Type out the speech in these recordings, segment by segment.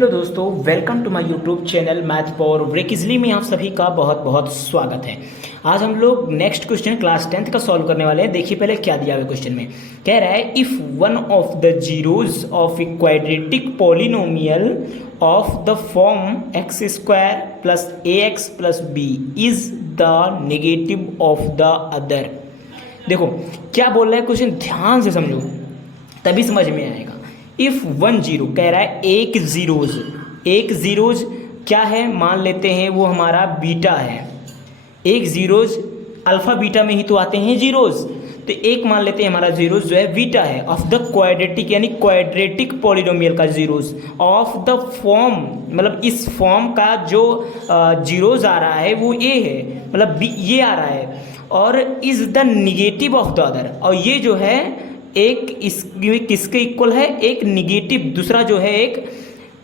Hello दोस्तों, welcome to my YouTube channel math power break easily में आप सभी का बहुत बहुत स्वागत है। आज हम लोग नेक्स्ट क्वेश्चन क्लास 10th का सॉल्व करने वाले हैं। देखिए पहले क्या दिया हुआ क्वेश्चन में। कह रहा है if one of the zeros of a quadratic polynomial of the form x square plus a x plus b is the negative of the other. देखो क्या बोल रहा है क्वेश्चन, ध्यान से समझो तभी समझ में आएगा। इफ वन जीरो कह रहा है एक जीरोज क्या है, मान लेते हैं वो हमारा बीटा है। एक जीरोज अल्फा बीटा में ही तो आते हैं जीरोज, तो एक मान लेते हैं हमारा जीरोज जो है बीटा है ऑफ द क्वाड्रेटिक यानी क्वाड्रेटिक पॉलिनोमियल का जीरोज ऑफ द फॉर्म, मतलब इस फॉर्म का जो जीरोज आ रहा है वो ए है, मतलब ये आ रहा है, और is the negative of the other. और ये जो है एक किसके इक्वल है, एक निगेटिव, दूसरा जो है एक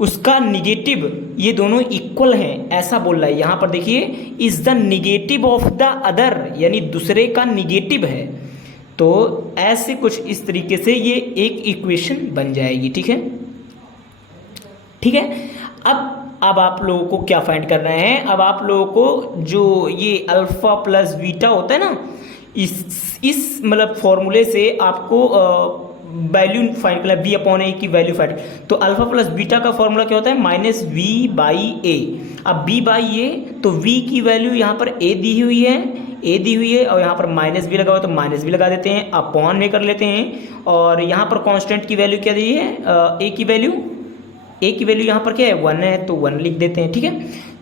उसका निगेटिव, ये दोनों इक्वल हैं ऐसा बोल रहा है यहाँ पर। देखिए is the negative of the other यानी दूसरे का निगेटिव है। तो ऐसे कुछ इस तरीके से ये एक इक्वेशन बन जाएगी। ठीक है, ठीक है। अब आप लोगों को क्या फाइंड करना है, अब आप लोगों को जो ये अल्फा प्लस बीटा होता है ना, इस मतलब फॉर्मूले से आपको वैल्यू फाइंड करना है, बी अपॉन ए की वैल्यू फाइंड। तो अल्फा प्लस बीटा का फॉर्मूला क्या होता है, माइनस वी बाई ए। अब बी बाई ए, तो वी की वैल्यू यहाँ पर ए दी हुई है, और यहाँ पर माइनस भी लगा हुआ है तो माइनस भी लगा देते हैं, अपॉन में कर लेते हैं। और यहाँ पर कांस्टेंट की वैल्यू क्या दी है, ए की वैल्यू यहाँ पर क्या है 1 है, तो 1 लिख देते हैं। ठीक है,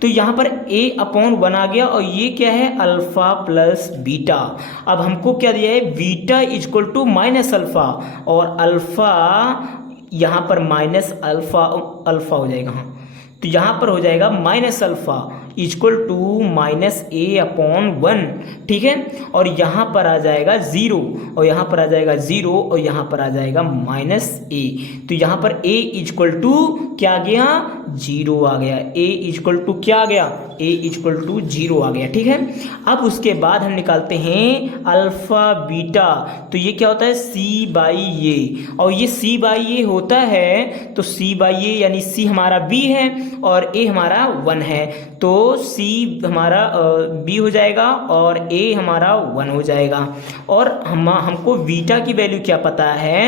तो यहाँ पर a अपॉन 1 आ गया, और ये क्या है अल्फा प्लस बीटा। अब हमको क्या दिया है, beta is equal to minus alpha, और अल्फा यहाँ पर माइनस अल्फा हो जाएगा। हाँ, तो यहाँ पर हो जाएगा minus alpha is equal to minus a upon 1। ठीक है, और यहाँ पर आ जाएगा 0, और यहाँ पर आ जाएगा 0, और यहाँ पर आ जाएगा माइनस ए। तो यहाँ पर a इजक्वल टू क्या आ गया, 0 आ गया। a इजक्वल टू क्या आ गया, a इजक्वल टू 0 आ गया। ठीक है, अब उसके बाद हम निकालते हैं अल्फा बीटा। तो ये क्या होता है, c बाई ए, और ये c बाई ए होता है, तो c बाई ए यानी c हमारा b है और a हमारा 1 है, तो c हमारा b हो जाएगा और a हमारा 1 हो जाएगा। और हमको बीटा की वैल्यू क्या पता है,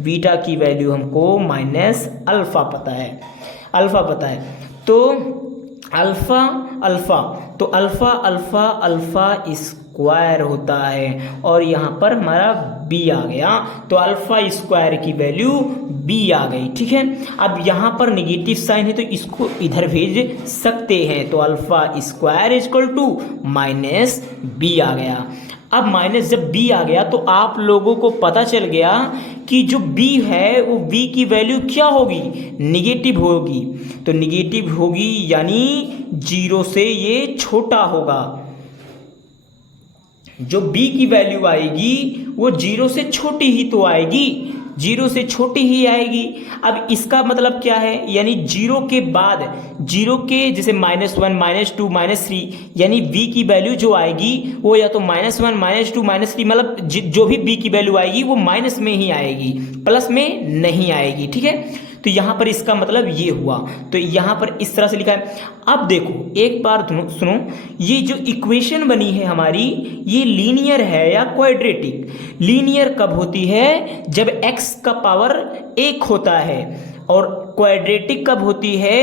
बीटा की वैल्यू हमको माइनस अल्फा पता है। तो अल्फा स्क्वायर होता है, और यहाँ पर हमारा b आ गया, तो अल्फा स्क्वायर की वैल्यू b आ गई। ठीक है, अब यहाँ पर निगेटिव साइन है तो इसको इधर भेज सकते हैं, तो alpha square is equal to minus b आ गया। अब माइनस जब b आ गया तो आप लोगों को पता चल गया कि जो b है वो b की वैल्यू क्या होगी, निगेटिव होगी। तो निगेटिव होगी यानी 0 से ये छोटा होगा। जो b की वैल्यू आएगी वो 0 से छोटी ही तो आएगी, 0 से छोटी ही आएगी। अब इसका मतलब क्या है, यानी 0 के बाद, 0 के जैसे -1, -2, -3, यानी b की वैल्यू जो आएगी वो या तो -1, -2, -3, मतलब जो भी b की वैल्यू आएगी वो माइनस में ही आएगी, प्लस में नहीं आएगी। ठीक है, तो यहाँ पर इसका मतलब ये हुआ, तो यहाँ पर इस तरह से लिखा है। अब देखो एक बार सुनो, ये जो इक्वेशन बनी है हमारी, ये लीनियर है या क्वाड्रेटिक। लीनियर कब होती है, जब x का पावर 1 होता है, और क्वाड्रेटिक कब होती है,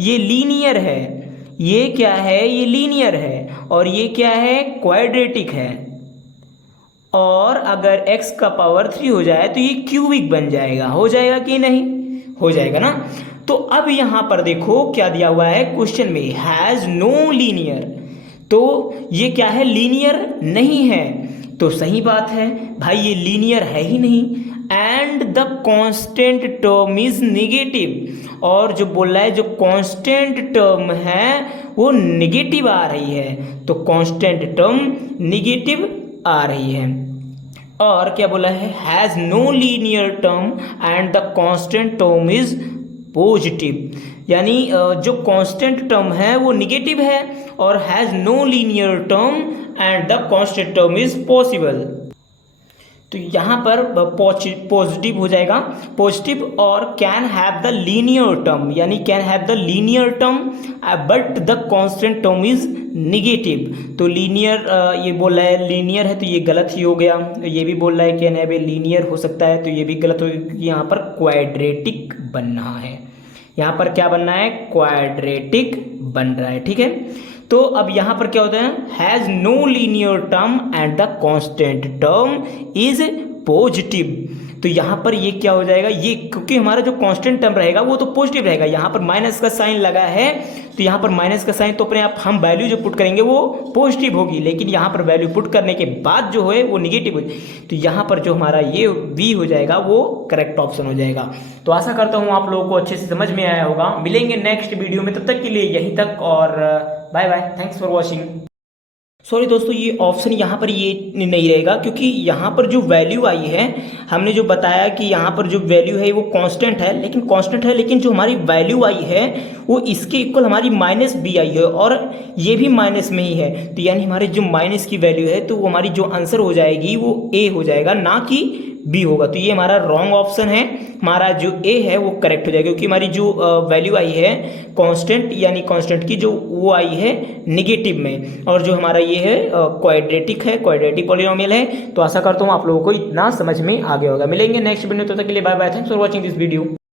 ये लीनियर है। ये क्या है, ये लीनियर है, और ये क्या है, क्वाड्रेटिक है। और अगर x का पावर 3 हो जाए तो ये क्यूबिक बन जाएगा, हो जाएगा कि नहीं, हो जाएगा ना। तो अब यहां पर देखो क्या दिया हुआ है क्वेश्चन में, हैज नो लीनियर। तो ये क्या है, लीनियर नहीं है। तो सही बात है भाई, ये लीनियर है ही नहीं। And the constant term is negative, और जो बोल रहा है जो कांस्टेंट टर्म है वो नेगेटिव आ रही है, तो कांस्टेंट टर्म नेगेटिव आ रही है। और क्या बोला है, has no linear term and the constant term is positive, यानी जो कांस्टेंट टर्म है वो नेगेटिव है, और has no linear term and the constant term is possible. तो यहाँ पर पॉजिटिव हो जाएगा, पॉजिटिव, और can have the linear term, यानी can have the linear term but the constant term is negative. तो लीनियर ये बोल रहा है, लीनियर है तो ये गलत ही हो गया। ये भी बोल रहा है कैन हैव ए लीनियर हो सकता है, तो ये भी गलत हो गया क्योंकि यहाँ पर क्वाड्रेटिक बन रहा है। यहाँ पर क्या बनना है, क्वाड्रेटिक बन रहा है, ठीक है। तो अब यहाँ पर क्या होता है, has no linear term and the constant term is positive. तो यहाँ पर ये क्या हो जाएगा, ये क्योंकि हमारा जो कांस्टेंट टर्म रहेगा वो तो पॉजिटिव रहेगा, यहाँ पर माइनस का साइन लगा है तो यहाँ पर माइनस का साइन तो अपने आप हम वैल्यू जो पुट करेंगे वो पॉजिटिव होगी, लेकिन यहाँ पर वैल्यू पुट करने के बाद जो है वो निगेटिव हो जाए। तो यहाँ पर जो हमारा ये वी हो जाएगा वो करेक्ट ऑप्शन हो जाएगा। तो आशा करता हूँ आप लोगों को अच्छे से समझ में आया होगा। मिलेंगे नेक्स्ट वीडियो में, तब तक के लिए यहीं तक और bye bye, thanks for watching. Sorry दोस्तों, ये ऑप्शन यहाँ पर ये नहीं रहेगा क्योंकि यहाँ पर जो वैल्यू आई है, हमने जो बताया कि यहाँ पर जो वैल्यू है वो कांस्टेंट है, लेकिन जो हमारी वैल्यू आई है वो इसके इक्वल हमारी माइनस बी आई है और ये भी माइनस में ही है। तो यानी हमारे जो माइनस की वैल्यू है तो वो हमारी जो आंसर हो जाएगी वो ए हो जाएगा, ना कि बी होगा। तो ये हमारा रॉन्ग ऑप्शन है, हमारा जो ए है वो करेक्ट हो जाएगा क्योंकि हमारी जो वैल्यू आई है कांस्टेंट, यानी कांस्टेंट की जो वो आई है निगेटिव में, और जो हमारा ये है क्वाड्रेटिक है, क्वाड्रेटिक पॉलिनोमियल है। तो आशा करता हूँ आप लोगों को इतना समझ में आ गया होगा। मिलेंगे नेक्स्ट वीडियो, तब तक के लिए bye bye, thanks for watching this video.